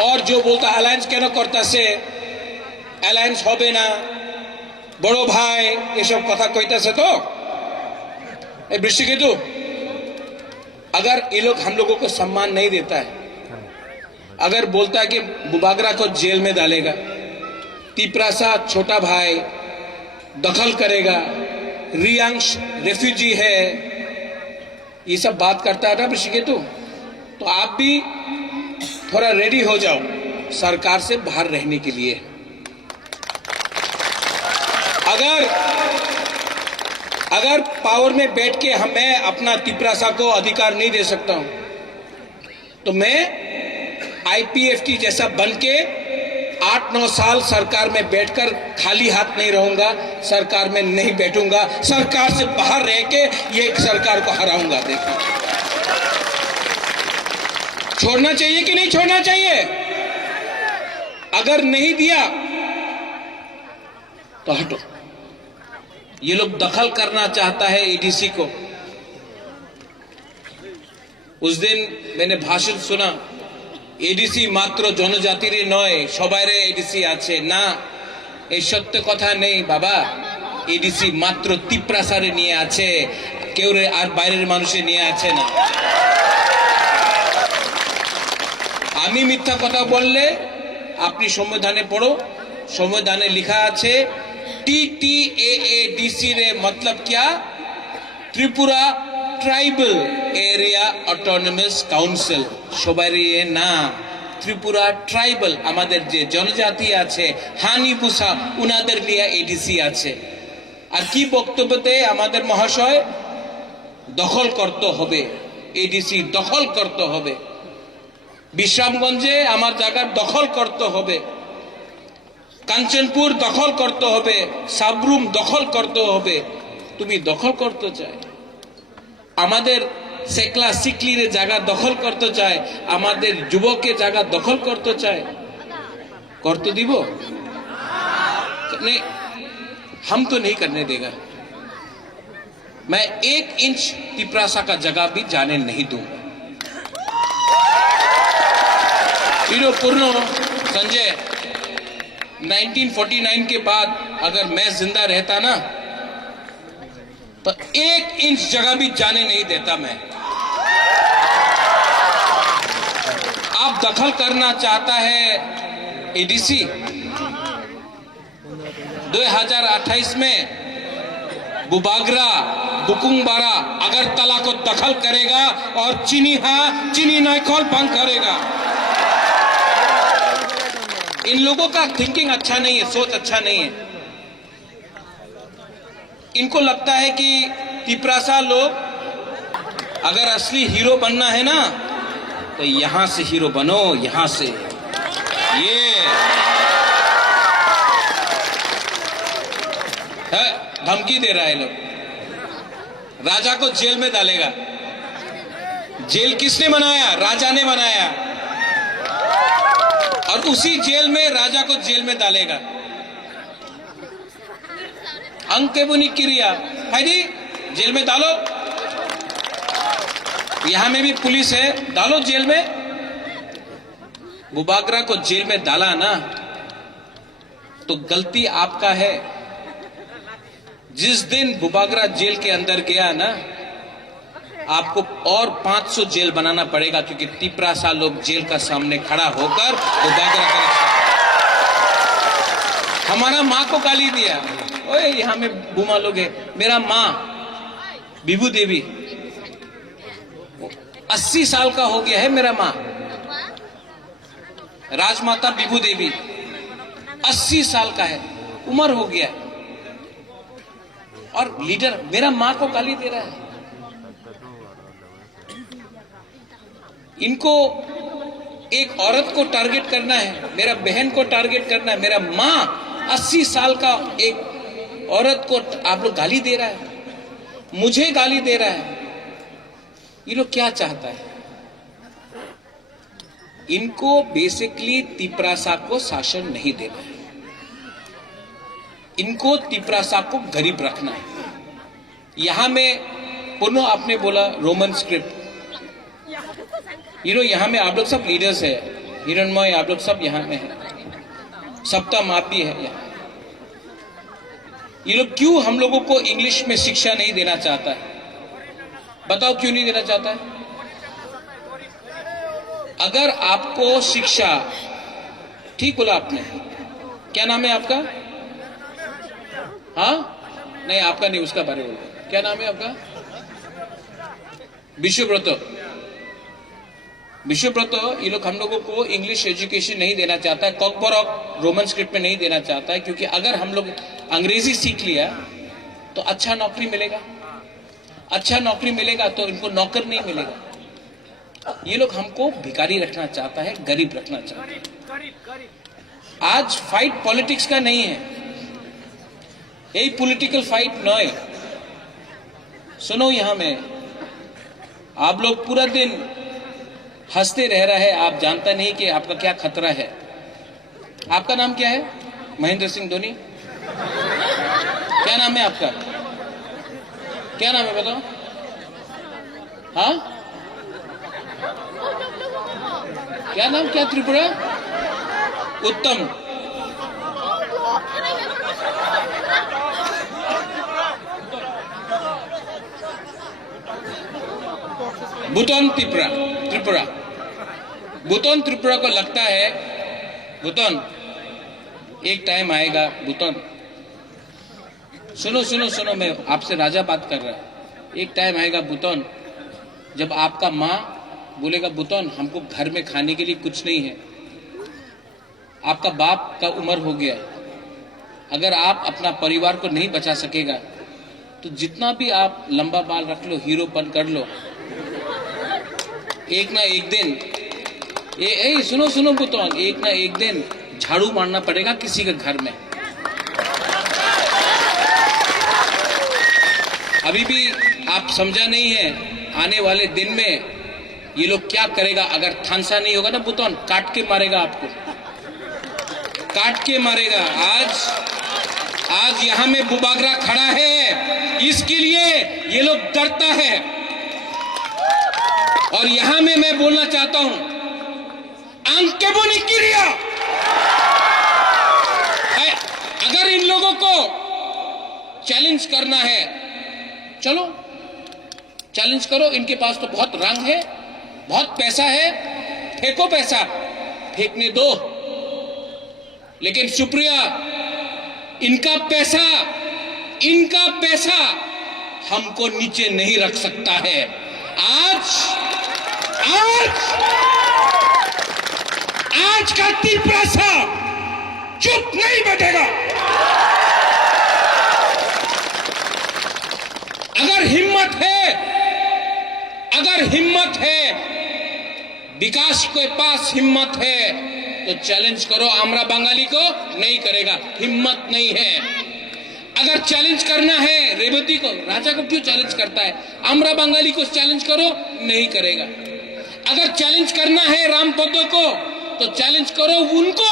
और जो बोलता अलायंस केन करता से अलायंस होबे ना बड़ो भाई ये सब कथा कहता से तो वृश्चिकेतु अगर ये लोग हम लोगों को सम्मान नहीं देता है, अगर बोलता है कि बुबागरा को जेल में डालेगा, तिपरासा छोटा भाई दखल करेगा, रियांश रेफ्यूजी है, ये सब बात करता है ना वृश्चिकेतु, तो आप भी थोड़ा रेडी हो जाओ सरकार से बाहर रहने के लिए। अगर पावर में बैठ के मैं अपना तिपरासा को अधिकार नहीं दे सकता हूं, तो मैं आईपीएफटी जैसा बन के 8-9 साल सरकार में बैठकर खाली हाथ नहीं रहूंगा, सरकार में नहीं बैठूंगा, सरकार से बाहर रह के ये सरकार को हराऊंगा। देखिए, छोड़ना चाहिए कि नहीं छोड़ना चाहिए? अगर नहीं दिया तो हटो। ये लोग दखल करना चाहता है एडीसी को। उस दिन मैंने भाषण सुना, एडीसी मात्र जनजातिर नय सबाइरे एडीसी आछे ना, এই সত্য কথা নেই বাবা। এডিসি মাত্র তিপ্রাসারে নিয়ে আছে, কেউ আর বাইরের মানুষে নিয়ে আছে না। আমি মিথ্যা কথা বললে আপনি সংবিধানে পড়ো, সংবিধানে লেখা আছে TTAADC रे मतलब क्या? Tripura tribal area autonomous council. সবারই না, ত্রিপুরা ট্রাইবাল আমাদের যে জনজাতি আছে হানিপুসা উনাদের লিয়া এডিসি আছে। আর কি বক্তব্যতে আমাদের মহাশয় দখল করতে হবে, এডিসি দখল করতে হবে, বিশ্রামগঞ্জে আমার জায়গা দখল করতে হবে, কাঞ্চনপুর দখল করতে হবে, সাবরুম দখল করতে হবে। তুমি দখল করতে চাই, আমাদের সেকলা সিকলির জায়গা দখল করতে চায়, আমাদের যুবকের জায়গা দখল করতে চায়, করতে দিব? नहीं, हम तो नहीं करने देगा। मैं 1 इंच तिपरासा का जगह भी जाने नहीं दूंगा। पूर्ण संजय 1949 के बाद अगर मैं जिंदा रहता ना तो 1 इंच जगह भी जाने नहीं देता मैं। आप दखल करना चाहता है एडीसी। 2028 में बुबागरा, बुकुंगबारा, अगरतला को दखल करेगा और चीनी नायकॉल भंग करेगा। इन लोगों का थिंकिंग अच्छा नहीं है, सोच अच्छा नहीं है। इनको लगता है कि तिपरासा लोग अगर असली हीरो बनना है ना तो यहां से हीरो बनो, यहां से। ये है धमकी दे रहा है लोग, राजा को जेल में डालेगा। जेल किसने बनाया? राजा ने बनाया, और उसी जेल में राजा को जेल में डालेगा। अंकेबुनी क्रिया है, जेल में डालो। यहां में भी पुलिस है, डालो जेल में। बुबागरा को जेल में डाला ना तो गलती आपका है। जिस दिन बुबागरा जेल के अंदर गया ना, आपको और 500 जेल बनाना पड़ेगा, क्योंकि तिपरासा लोग जेल का सामने खड़ा होकर बुबागरा का हमारा माँ को गाली दिया। ओए यहां में बुमा लोग है, मेरा माँ विभू देवी 80 साल का हो गया है। मेरा माँ राजमाता विभू देवी 80 साल का है, उम्र हो गया, और लीडर मेरा माँ को गाली दे रहा है। इनको एक औरत को टारगेट करना है, मेरा बहन को टारगेट करना है, मेरा माँ 80 साल का एक औरत को आप लोग गाली दे रहा है, मुझे गाली दे रहा है। ये लोग क्या चाहता है? इनको बेसिकली तिपरासा को शासन नहीं देना है, इनको तिपरासा को गरीब रखना है। यहां में पुनः आपने बोला रोमन स्क्रिप्ट, यहां में आप लोग सब लीडर्स है, हिरणमय, आप लोग सब यहाँ में हैं, सप्ता मापी है यहाँ। ये लोग क्यों हम लोगों को इंग्लिश में शिक्षा नहीं देना चाहता है? बताओ क्यों नहीं देना चाहता है? अगर आपको शिक्षा, ठीक बोला आपने, क्या नाम है आपका? हाँ, नहीं आपका नहीं, उसका बारे में। क्या नाम है आपका? विश्वव्रत। विश्वव्रत, ये लोग हम लोगों को इंग्लिश एजुकेशन नहीं देना चाहता है, कॉकबॉरॉक रोमन स्क्रिप्ट में नहीं देना चाहता है, क्योंकि अगर हम लोग अंग्रेजी सीख लिया तो अच्छा नौकरी मिलेगा, अच्छा नौकरी मिलेगा तो इनको नौकर नहीं मिलेगा। ये लोग हमको भिखारी रखना चाहता है, गरीब रखना चाहता है। आज फाइट पॉलिटिक्स का नहीं है, यही पॉलिटिकल फाइट नॉय। सुनो, यहां में आप लोग पूरा दिन हंसते रह रहा है, आप जानता नहीं कि आपका क्या खतरा है। आपका नाम क्या है? महेंद्र सिंह धोनी। क्या नाम है आपका? क्या नाम है बताओ? हाँ, क्या नाम? क्या त्रिपुरा? उत्तम। भूटान त्रिपुरा, त्रिपुरा भूटान त्रिपुरा को लगता है, भूटान एक टाइम आएगा। भूटान, सुनो सुनो सुनो, मैं आपसे राजा बात कर रहा है। एक टाइम आएगा भूटान, जब आपका माँ बोलेगा भूटान हमको घर में खाने के लिए कुछ नहीं है, आपका बाप का उम्र हो गया, अगर आप अपना परिवार को नहीं बचा सकेगा तो जितना भी आप लंबा बाल रख लो, हीरोपन कर लो, एक ना एक दिन सुनो सुनो भूटान, एक ना एक दिन झाड़ू मारना पड़ेगा किसी के घर में। अभी भी आप समझा नहीं है, आने वाले दिन में ये लोग क्या करेगा। अगर थानसा नहीं होगा ना भूटान, काट के मारेगा आपको, काट के मारेगा। आज यहां में बुबागरा खड़ा है, इसके लिए ये लोग डरता है। और यहां में मैं बोलना चाहता हूं, अंके बोनी क्रिया, अगर इन लोगों को चैलेंज करना है, चलो चैलेंज करो। इनके पास तो बहुत रंग है, बहुत पैसा है, फेंको पैसा, फेंकने दो। लेकिन सुप्रिया, इनका पैसा हमको नीचे नहीं रख सकता है। आज का त्रिपुरा चुप नहीं बैठेगा। अगर हिम्मत है, विकास के पास हिम्मत है तो चैलेंज करो। आमरा बंगाली को नहीं करेगा, हिम्मत नहीं है। अगर चैलेंज करना है रेवती को, राजा को क्यों चैलेंज करता है? आमरा बंगाली को चैलेंज करो, नहीं करेगा। अगर चैलेंज करना है रामपदो को तो चैलेंज करो उनको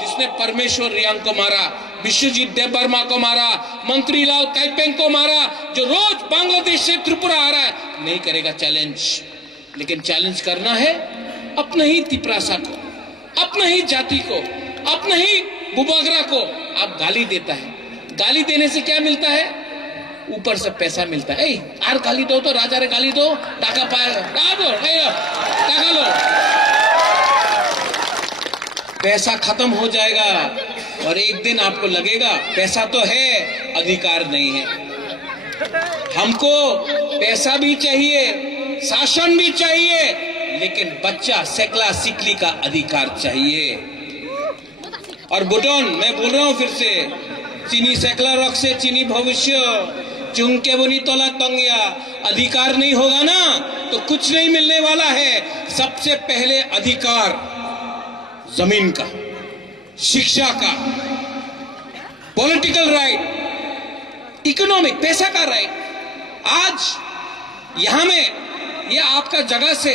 जिसने परमेश्वर रियांग को मारा, विश्वजीत देवबर्मा को मारा, मंत्री लाल काइपेंग को मारा, जो रोज बांग्लादेश से त्रिपुरा आ रहा है, नहीं करेगा चैलेंज। लेकिन चैलेंज करना है अपने ही तिपरासा को, अपने ही जाति को, अपने ही बुबागरा को। आप गाली देता है, गाली देने से क्या मिलता है? ऊपर से पैसा मिलता है। आर गाली दो तो राजा रे गाली दो, टाका पाए, टाका लो, पैसा खत्म हो जाएगा। और एक दिन आपको लगेगा पैसा तो है, अधिकार नहीं है। हमको पैसा भी चाहिए, शासन भी चाहिए, लेकिन बच्चा सेकला सिकली का अधिकार चाहिए। और भूटान, मैं बोल रहा हूं फिर से, चीनी सेकला रख से चीनी भविष्य, चुंके बुनी तोला तंगिया। अधिकार नहीं होगा ना तो कुछ नहीं मिलने वाला है। सबसे पहले अधिकार जमीन का, शिक्षा का, पॉलिटिकल राइट, इकोनॉमिक, पैसा का राइट। आज यहां में ये आपका जगह से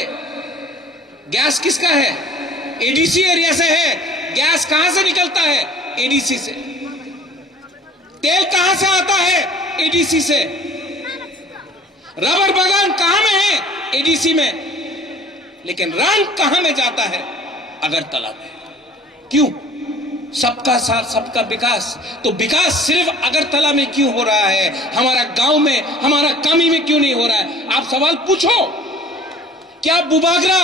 गैस किसका है? एडीसी एरिया से है। गैस कहां से निकलता है? एडीसी से। तेल कहां से आता है? एडीसी से। रबर बागान कहां में है? एडीसी में। लेकिन रंग कहां में जाता है? अगरतला में। क्यों? सबका साथ सबका विकास। तो विकास सिर्फ अगरतला में क्यों हो रहा है, हमारा गांव में, हमारा कामी में क्यों नहीं हो रहा है? आप सवाल पूछो। क्या बुबागरा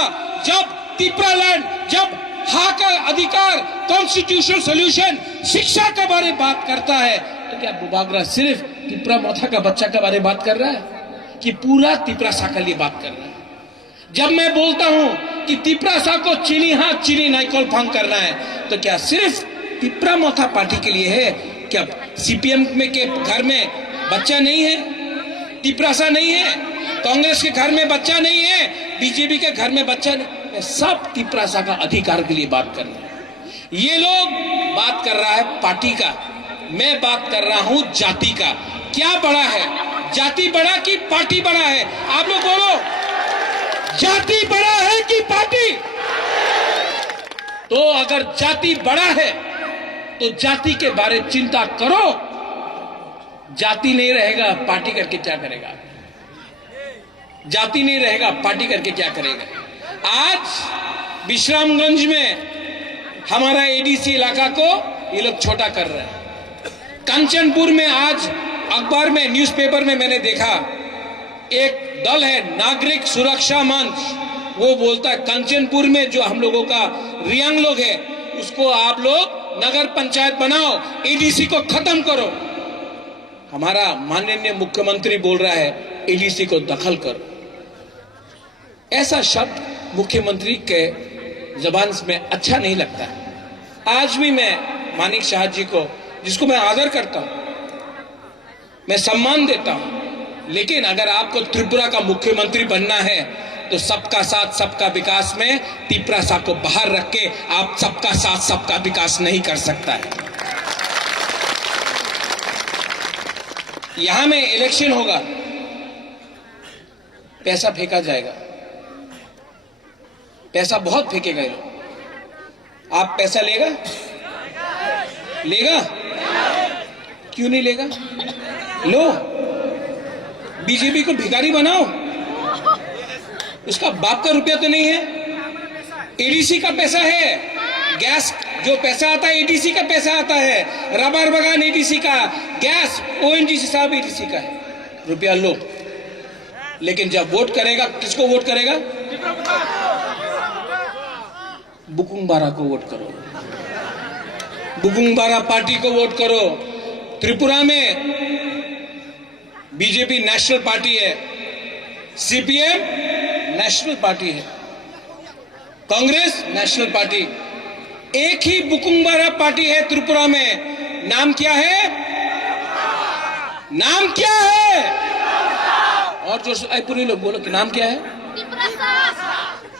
जब तिपरा लैंड, जब हा का अधिकार, कॉन्स्टिट्यूशनल सोल्यूशन, शिक्षा के बारे में बात करता है, तो क्या बुबागरा सिर्फ तिपरा मोथा का बच्चा के बारे में बात कर रहा है कि पूरा तिपरासा के लिए बात कर रहा है? जब मैं बोलता हूं कि तिपरासा को चीनी हाथ चीनी नाइकोल फांग करना है, तो क्या सिर्फ तिपरा मोथा पार्टी के लिए है? क्या सीपीएम में के घर में बच्चा नहीं है? तिपरासा नहीं है? कांग्रेस के घर में बच्चा नहीं है? बीजेपी के घर में बच्चा नहीं? सब तिपरासा का अधिकार के लिए बात कर रहे हैं। ये लोग बात कर रहा है पार्टी का, मैं बात कर रहा हूं जाति का। क्या बड़ा है, जाति बड़ा कि पार्टी बड़ा है? आप लोग बोलो, जाति बड़ा है कि पार्टी? तो अगर जाति बड़ा है तो जाति के बारे में चिंता करो। जाति नहीं रहेगा, पार्टी करके क्या करेगा? जाति नहीं रहेगा, पार्टी करके क्या करेगा? आज विश्रामगंज में हमारा एडीसी इलाका को ये लोग छोटा कर रहे हैं। कंचनपुर में आज अखबार में, न्यूज़पेपर में मैंने देखा, एक दल है नागरिक सुरक्षा मंच, वो बोलता है कंचनपुर में जो हम लोगों का रियांग लोग है, उसको आप लोग नगर पंचायत बनाओ, एडीसी को खत्म करो। हमारा माननीय मुख्यमंत्री बोल रहा है एडीसी को दखल करो। ऐसा शब्द मुख्यमंत्री के जबान में अच्छा नहीं लगता है। आज भी मैं मानिक शाह जी को, जिसको मैं आदर करता हूं, मैं सम्मान देता हूं, लेकिन अगर आपको त्रिपुरा का मुख्यमंत्री बनना है तो सबका साथ सबका विकास में तिपरासा को बाहर रख के आप सबका साथ सबका विकास नहीं कर सकता है। यहां में इलेक्शन होगा, पैसा फेंका जाएगा, पैसा बहुत फेंकेगा ये लोग। आप पैसा लेगा? लेगा? क्यों नहीं लेगा? लो, बीजेपी को भिखारी बनाओ। उसका बाप का रुपया तो नहीं है, एडीसी का पैसा है। गैस जो पैसा आता है एडीसी का पैसा आता है, रबर बगान एडीसी का, गैस ओएनजीसी साहब एडीसी का है। रुपया लो, लेकिन जब वोट करेगा, किसको वोट करेगा? बुकुंग-बारा को वोट करो, बुकुंग-बारा पार्टी को वोट करो। त्रिपुरा में बीजेपी नेशनल पार्टी है, सीपीएम नेशनल पार्टी है, कांग्रेस नेशनल पार्टी। एक ही बुकुंग-बारा पार्टी है त्रिपुरा में। नाम क्या है? नाम क्या है? और जो आईपुरी लोग बोलो कि नाम क्या है?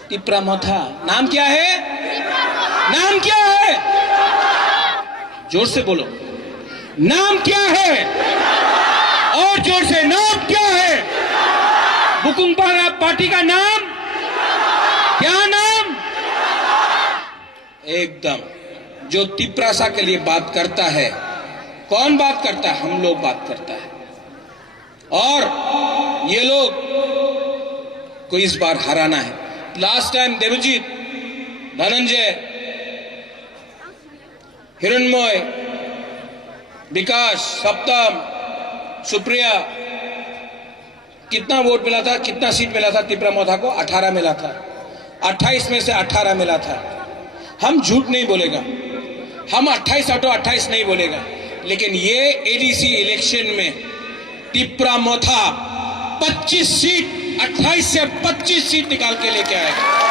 तिपरा मोथा। नाम क्या है? नाम क्या है? जोर से बोलो, नाम क्या है? और जोर से, नाम क्या है? बुकुंग-बारा पार्टी का नाम क्या? नाम एकदम जो तिपरासा के लिए बात करता है। कौन बात करता है? हम लोग बात करता है। और ये लोग को इस बार हराना है। लास्ट टाइम देवजीत, धनंजय, हिरणमय, विकास, सप्तम, सुप्रिया, कितना वोट मिला था? कितना सीट मिला था तिपरा मोथा को? 18 मिला था। 28 में से 18 मिला था। हम झूठ नहीं बोलेगा, हम 28 ऑटो 28 नहीं बोलेगा, लेकिन ये एडीसी इलेक्शन में तिपरा मोथा 25 सीट, 28 से 25 सीट निकाल के लेके आएगा।